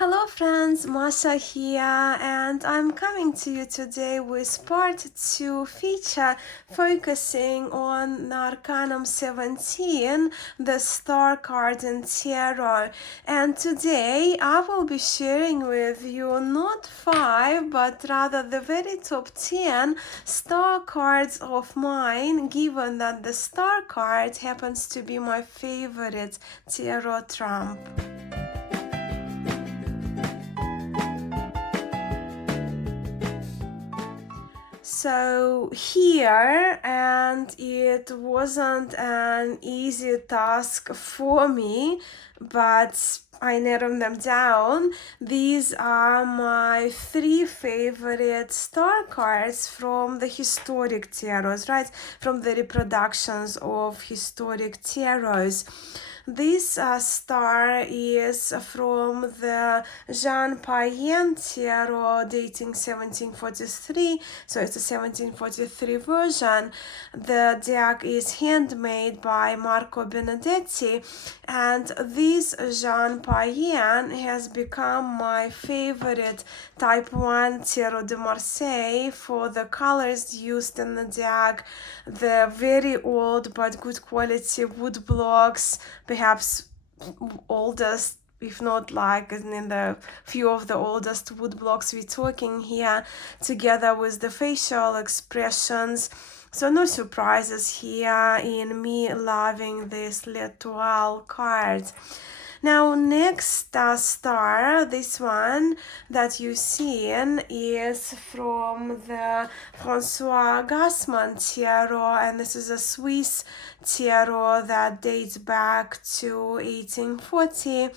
Hello friends, Mascha here, and I'm coming to you today with part 2 feature focusing on Arcanum 17, the star card in tarot. And today I will be sharing with you not 5 but rather the very top 10 star cards of mine, given that the star card happens to be my favorite tarot trump. So here, and it wasn't an easy task for me, but I narrowed them down. These are my 3 favorite star cards from the historic tarots, right? From the reproductions of historic tarots. This star is from the Jean Payen tarot dating 1743, so it's a 1743 version. The deck is handmade by Marco Benedetti, and this Jean Payen has become my favorite type 1 tarot de Marseille for the colors used in the deck, the very old but good quality wood blocks, perhaps oldest, if not like in the few of the oldest wood blocks we're talking here, together with the facial expressions. So no surprises here in me loving this L'Etoile card. Now next star, this one that you see is from the Francois Gassman tarot, and this is a Swiss tarot that dates back to 1840,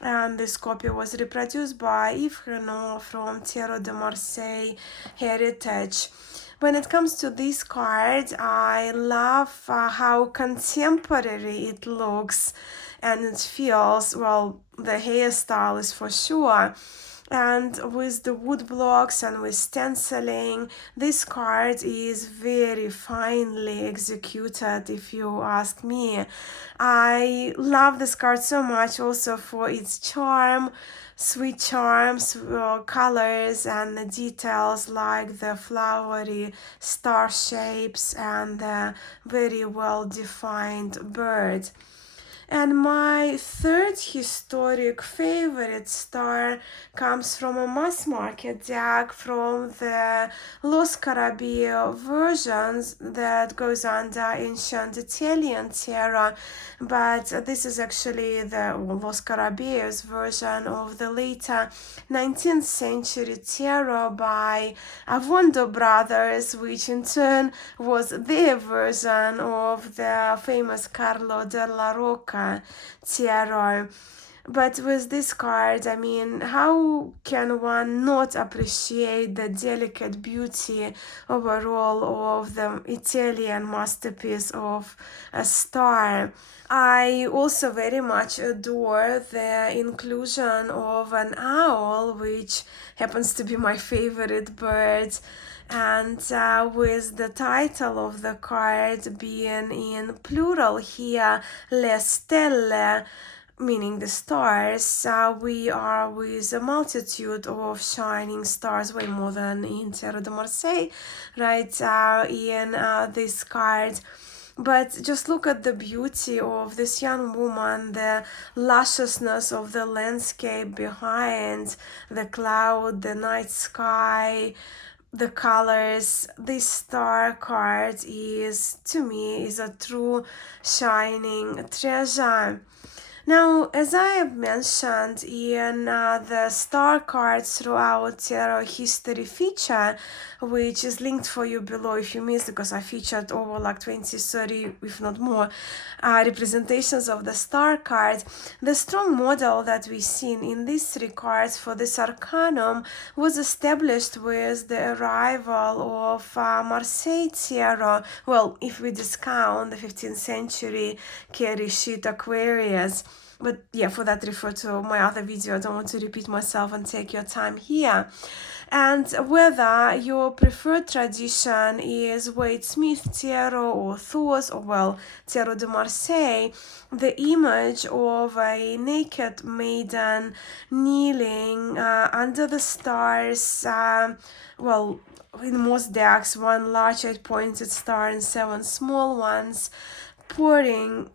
and this copy was reproduced by Yves Renaud from Tarot de Marseille Heritage. When it comes to this card, I love how contemporary it looks and it feels. Well, the hairstyle is for sure. And with the wood blocks and with stenciling, this card is very finely executed, if you ask me. I love this card so much also for its charm, sweet charms, colors and the details like the flowery star shapes and the very well defined bird. And my third historic favorite star comes from a mass market deck from the Los Carabio versions that goes under ancient Italian tarot, but this is actually the Los Carabios version of the later 19th century tarot by Avondo brothers, which in turn was their version of the famous Carlo della Rocca tarot. But with this card, I mean, how can one not appreciate the delicate beauty overall of the Italian masterpiece of a star? I also very much adore the inclusion of an owl, which happens to be my favorite bird, and with the title of the card being in plural here, le stelle, meaning the stars. We are with a multitude of shining stars, way more than in Tarot de Marseille, right, in this card. But just look at the beauty of this young woman, the lusciousness of the landscape behind, the cloud, the night sky, the colors. This star card is, to me, is a true shining treasure. Now, as I have mentioned in the star cards throughout tarot history feature, which is linked for you below if you missed, because I featured over like 20, 30, if not more, representations of the star card, the strong model that we've seen in these 3 cards for this arcanum was established with the arrival of Marseille tarot. Well, if we discount the 15th century carry sheet Aquarius. But yeah, for that, refer to my other video. I don't want to repeat myself and take your time here. And whether your preferred tradition is Wade Smith tarot or Thor's, or well, Tarot de Marseille, the image of a naked maiden kneeling under the stars, well, in most decks, one large 8-pointed star and 7 small ones, pouring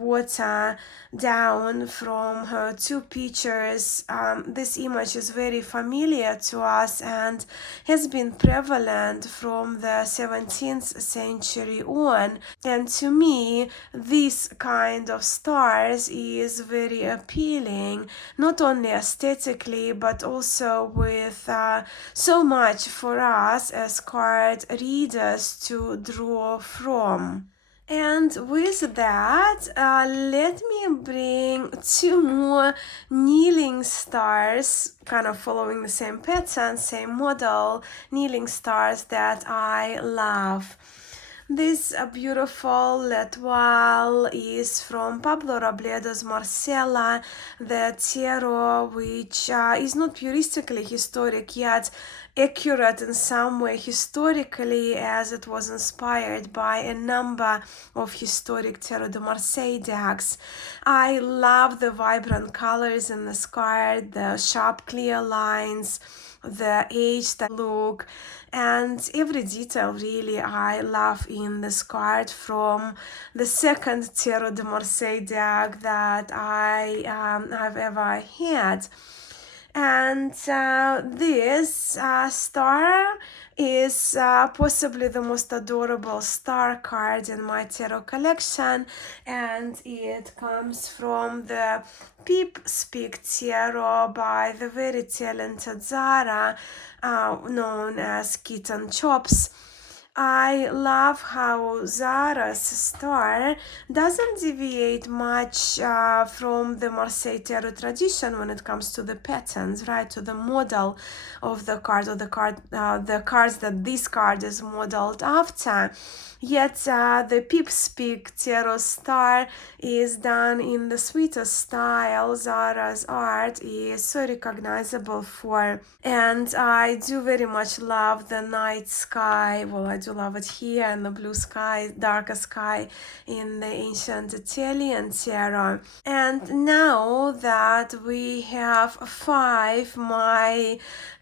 water down from her 2 pitchers. This image is very familiar to us and has been prevalent from the 17th century on. And to me, this kind of stars is very appealing, not only aesthetically, but also with so much for us as card readers to draw from. And with that, let me bring 2 more kneeling stars, kind of following the same pattern, same model, kneeling stars that I love. This beautiful L'Etoile is from Pablo Robledo's Marcella, the tarot, which is not puristically historic yet accurate in some way historically, as it was inspired by a number of historic Tarot de Marseille decks. I love the vibrant colors in this card, the sharp clear lines, the aged look, and every detail really I love in this card from the second Tarot de Marseille deck that I've ever had. And this star is possibly the most adorable star card in my tarot collection, and it comes from the Peep Speak Tarot by the very talented Zara, known as Kitten Chops. I love how Zara's star doesn't deviate much from the Marseille Tarot tradition when it comes to the patterns, right? To the model of the card, or the cards that this card is modeled after. Yet the Peep Speak Tarot star is done in the sweetest style. Zara's art is so recognizable for, and I do very much love the night sky. Well, I do love it here, and the blue sky, darker sky in the ancient Italian tarot. And now that we have 5 my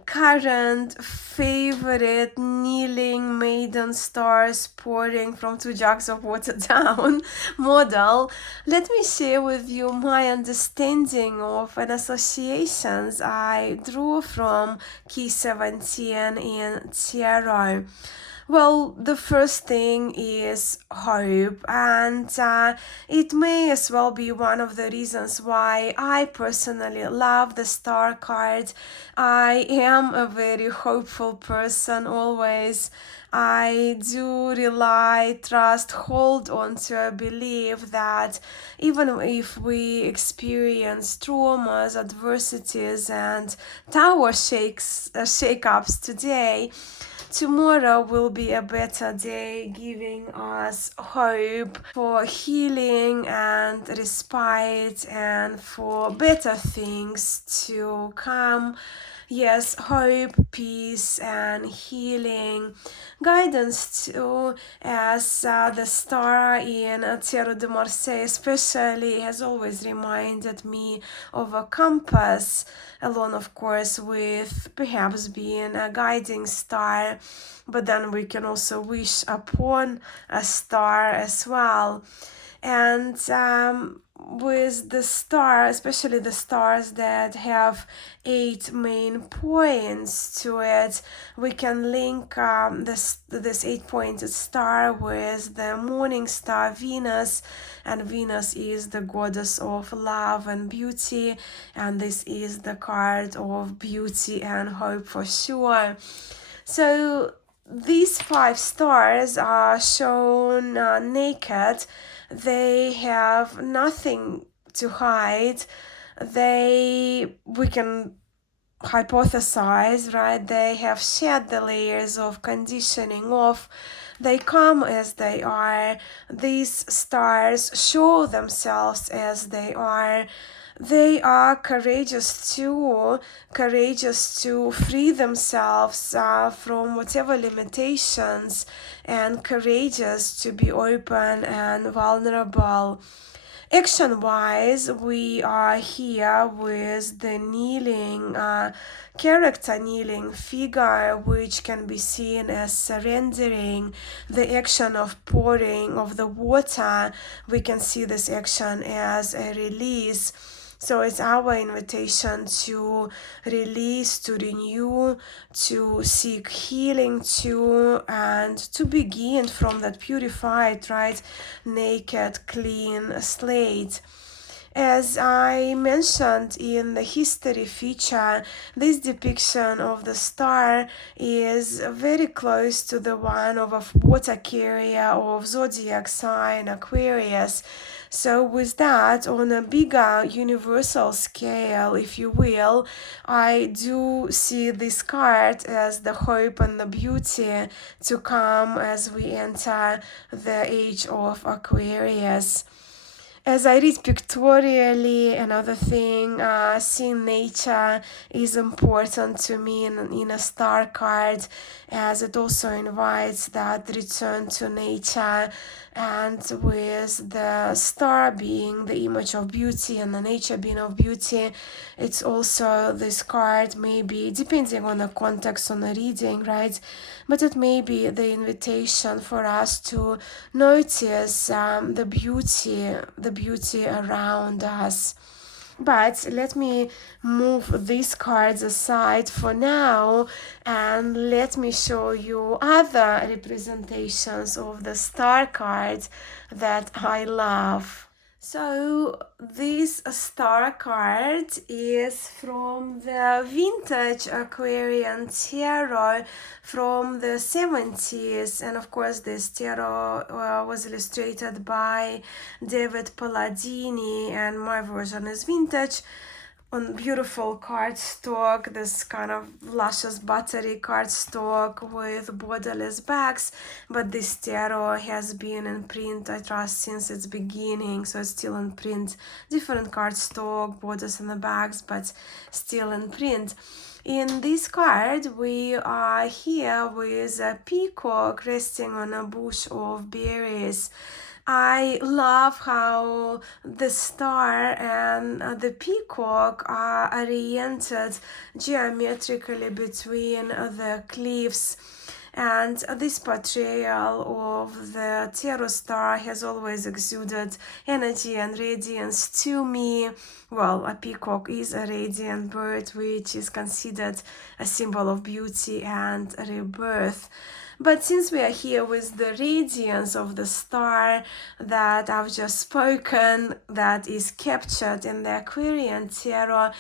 current favorite kneeling maiden stars pouring from 2 jugs of water down model, let me share with you my understanding of and associations I drew from key 17 in tarot. Well, the first thing is hope, and it may as well be one of the reasons why I personally love the star card. I am a very hopeful person always. I do rely, trust, hold on to a belief that even if we experience traumas, adversities, and tower shakeups today, tomorrow will be a better day, giving us hope for healing and respite and for better things to come. Yes, hope, peace, and healing. Guidance too, as the star in Tarot de Marseille especially has always reminded me of a compass, along of course with perhaps being a guiding star, but then we can also wish upon a star as well. And with the star, especially the stars that have 8 main points to it, we can link this 8-pointed star with the morning star Venus, and Venus is the goddess of love and beauty, and this is the card of beauty and hope for sure. So these 5 stars are shown naked. They have nothing to hide. We can hypothesize, right? They have shed the layers of conditioning off. They come as they are. These stars show themselves as they are. They are courageous to free themselves from whatever limitations, and courageous to be open and vulnerable. Action wise, we are here with the kneeling character, kneeling figure, which can be seen as surrendering, the action of pouring of the water. We can see this action as a release. So it's our invitation to release, to renew, to seek healing to, and to begin from that purified, right, naked, clean slate. As I mentioned in the history feature, this depiction of the star is very close to the one of a water carrier of zodiac sign Aquarius. So with that, on a bigger universal scale, if you will, I do see this card as the hope and the beauty to come as we enter the age of Aquarius. As I read pictorially, another thing, seeing nature is important to me in a star card, as it also invites that return to nature. And with the star being the image of beauty and the nature being of beauty, it's also this card, maybe depending on the context on the reading, right? But it may be the invitation for us to notice the beauty around us. But let me move these cards aside for now, and let me show you other representations of the star card that I love. So this star card is from the vintage Aquarian tarot from the 70s, and of course this tarot was illustrated by David Palladini, and my version is vintage on beautiful cardstock, this kind of luscious buttery cardstock with borderless backs. But this tarot has been in print, I trust, since its beginning, so it's still in print. Different cardstock, borders on the backs, but still in print. In this card, we are here with a peacock resting on a bush of berries. I love how the star and the peacock are oriented geometrically between the cliffs. And this portrayal of the tarot star has always exuded energy and radiance to me. Well, a peacock is a radiant bird, which is considered a symbol of beauty and rebirth. But since we are here with the radiance of the star that I've just spoken, that is captured in the Aquarian tarot,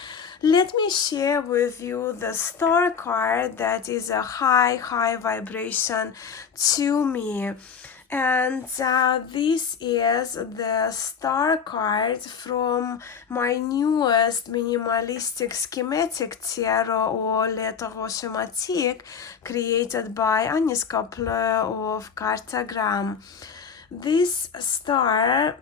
let me share with you the star card that is a high vibration to me. And this is the star card from my newest minimalistic schematic tarot, or letter schematic, created by Agnes Kapler of Cartagram. This star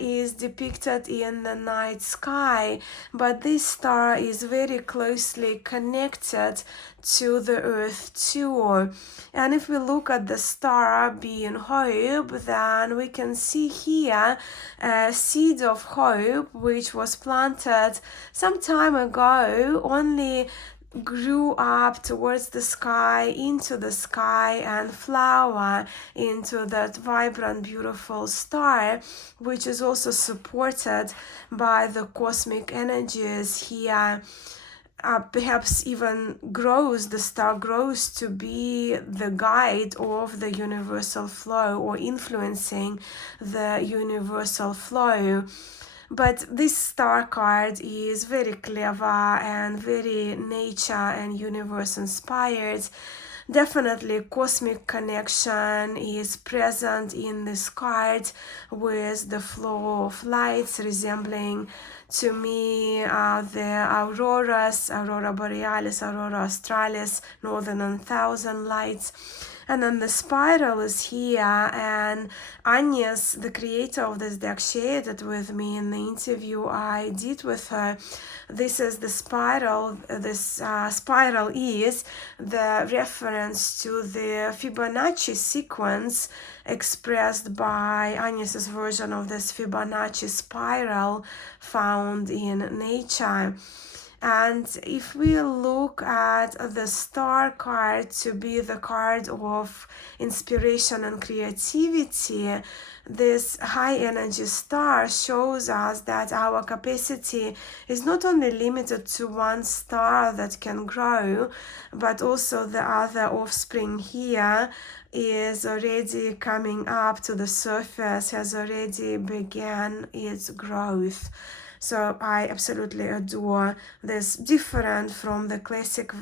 is depicted in the night sky, but this star is very closely connected to the earth too. And if we look at the star being hope, then we can see here a seed of hope which was planted some time ago, only grew up towards the sky, into the sky, and flower into that vibrant, beautiful star, which is also supported by the cosmic energies here. Perhaps even the star grows to be the guide of the universal flow, or influencing the universal flow. But this star card is very clever and very nature and universe inspired. Definitely cosmic connection is present in this card, with the flow of lights resembling to me the auroras, aurora borealis, aurora australis, northern and southern lights. And then the spiral is here, and Agnes, the creator of this deck, shared it with me in the interview I did with her. This is the spiral. This spiral is the reference to the Fibonacci sequence expressed by Agnes's version of this Fibonacci spiral found in nature. And if we look at the star card to be the card of inspiration and creativity, this high energy star shows us that our capacity is not only limited to one star that can grow, but also the other offspring here is already coming up to the surface, has already began its growth. So I absolutely adore this, different from the classic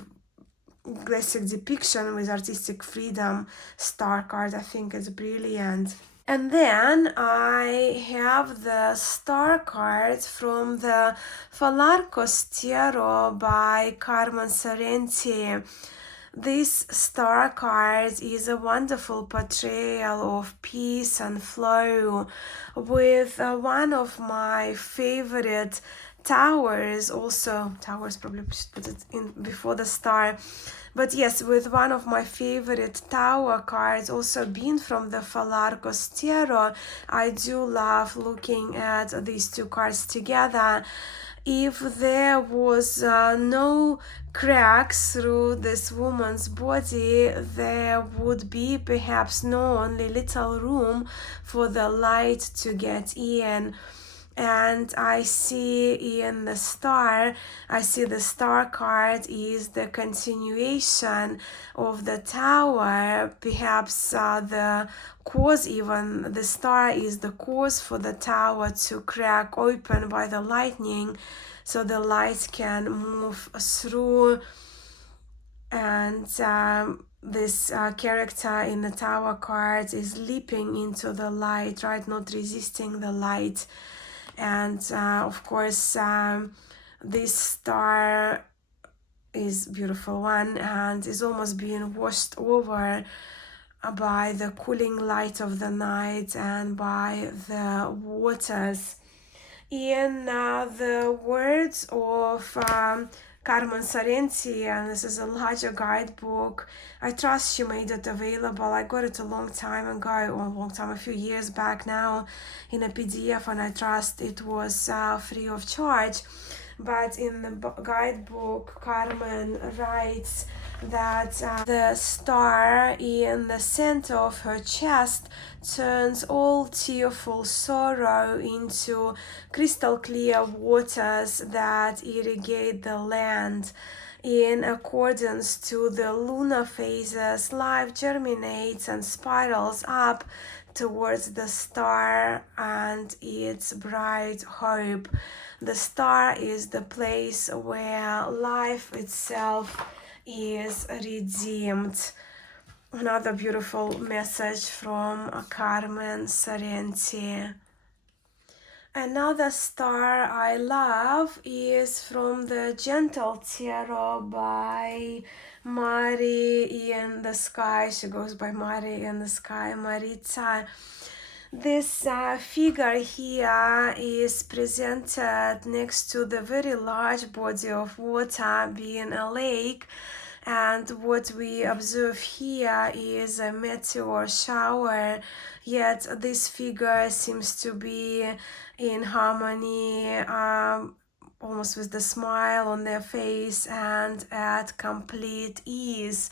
depiction with artistic freedom star card. I think it's brilliant. And then I have the star card from the Falarcos Tarot by Carmen Sorrenti. This star card is a wonderful portrayal of peace and flow with one of my favorite towers. Also, towers, probably should put it in before the star. But yes, with one of my favorite tower cards also being from the Falarcos Tarot. I do love looking at these two cards together. If there was no cracks through this woman's body, there would be perhaps no only little room for the light to get in. And I see in the star, I see the star card is the continuation of the tower. Perhaps the cause, even the star is the cause for the tower to crack open by the lightning, so the light can move through. And this character in the tower card is leaping into the light, right? Not resisting the light. And of course, this star is a beautiful one and is almost being washed over by the cooling light of the night and by the waters. In the words of Carmen Sorrenti, and this is a larger guidebook. I trust she made it available. I got it a long time ago, a few years back now, in a PDF, and I trust it was free of charge. But in the guidebook, Carmen writes that the star in the center of her chest turns all tearful sorrow into crystal clear waters that irrigate the land. In accordance to the lunar phases, life germinates and spirals up towards the star and its bright hope. The star is the place where life itself is redeemed. Another beautiful message from Carmen Sorrenti. Another star I love is from the Gentle Tarot by Mari in the Sky. She goes by Mari in the Sky, Maritza. This figure here is presented next to the very large body of water, being a lake. And what we observe here is a meteor shower, yet this figure seems to be in harmony, almost with the smile on their face and at complete ease.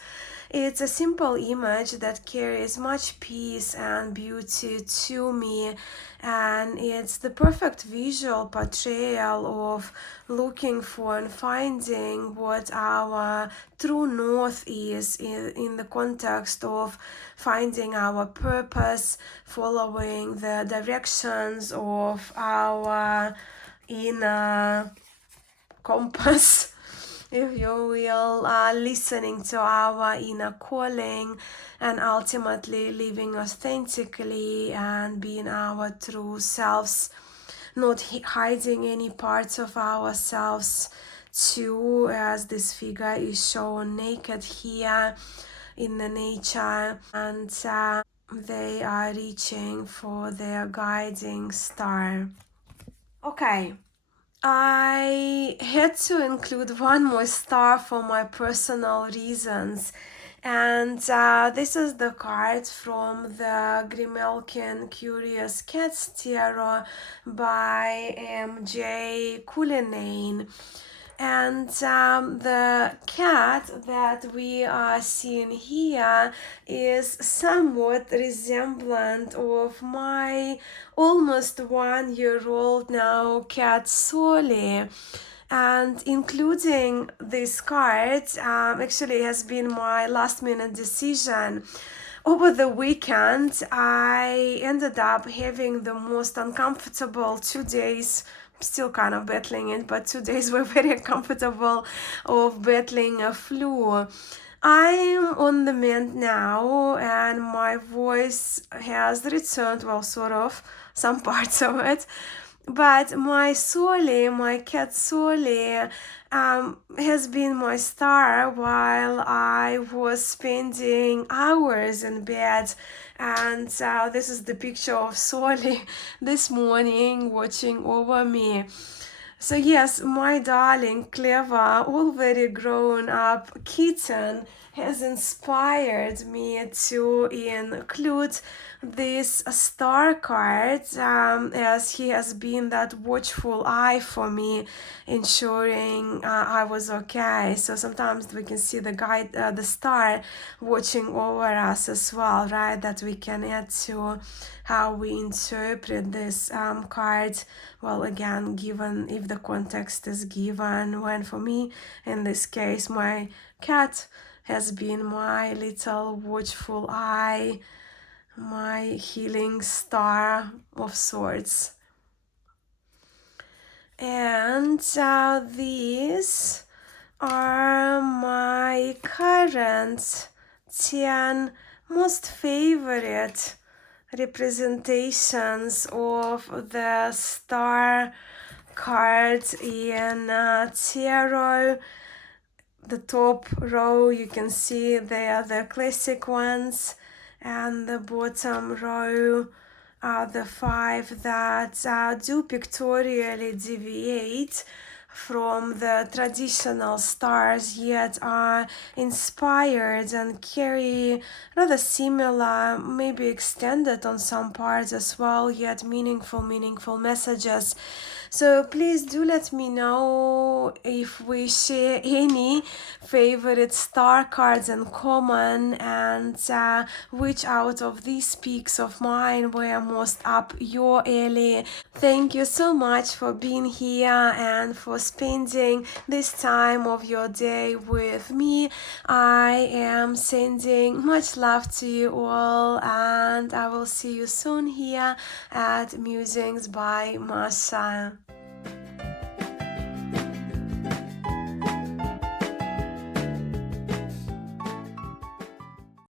It's a simple image that carries much peace and beauty to me, and it's the perfect visual portrayal of looking for and finding what our true north is in the context of finding our purpose, following the directions of our inner compass, if you will, listening to our inner calling and ultimately living authentically and being our true selves, not hiding any parts of ourselves too, as this figure is shown naked here. in the nature, and they are reaching for their guiding star. Okay, I had to include one more star for my personal reasons, and this is the card from the Grimalkin Curious Cats Tarot by M.J. Cullinane. And the cat that we are seeing here is somewhat resemblant of my almost 1 year old now cat Soli. And including this card actually has been my last minute decision. Over the weekend, I ended up having the most uncomfortable 2 days, still kind of battling it, but 2 days were very uncomfortable of battling a flu. I'm on the mend now, and my voice has returned, well, sort of, some parts of it. But my Soli, my cat Soli, has been my star while I was spending hours in bed. And this is the picture of Soli this morning watching over me. So yes, my darling, clever, already grown up kitten has inspired me to include this star card, as he has been that watchful eye for me, ensuring I was okay. So sometimes we can see the star watching over us as well, right? That we can add to how we interpret this card. Well, again, given if the context is given, when for me, in this case, my cat has been my little watchful eye, my healing star of sorts. And these are my current 10 most favorite representations of the star cards in tarot. The top row, you can see they are the classic ones, and the bottom row are the 5 that do pictorially deviate from the traditional stars, yet are inspired and carry rather similar, maybe extended on some parts as well, yet meaningful messages. So please do let me know if we share any favorite star cards in common, and which out of these peaks of mine were most up your alley. Thank you so much for being here and for spending this time of your day with me. I am sending much love to you all, and I will see you soon here at Musings by Mascha.